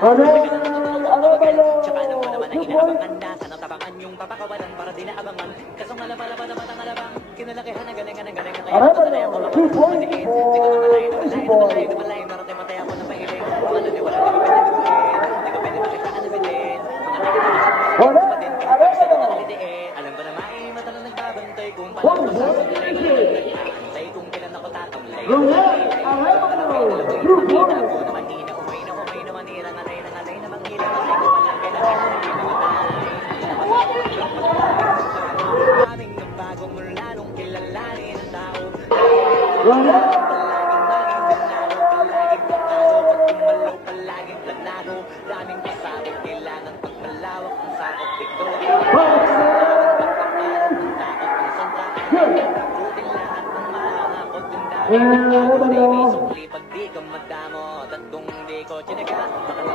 Tsaka alam ko naman na inaabangan na sanang tabangan yung papakawalan para di naabangan. Kasong alabang ang alabang kinalakihan ang galingan ang galingan. Kaya pasanay ako mapapagpapaliin. Di ko namalayin narating matay ako ng pahiling. Mga naniwala di ko pinaluin. Di ko pwede makitaan na bilin. Mga naniwala pa din kinapagsa na nalidiin. Alam ko na maimata na nagbabantay kung paano ko sasablay. Nag-aantay kung kailan ako tatamlay. Aming nagbago mula nung kilalanin ang tao. Palaging maging binalo, palaging panalo. Pag tumalaw, palaging planado. Daming kasabot, kailangan pagmalawak ang sakot. Victoria, pagkakarap ng takot ng santaan. Takutin lahat ng mahangakot. Yung daming nagbago, may sukli pag di ka madamo. Tatlong di ko tinaga, baka nang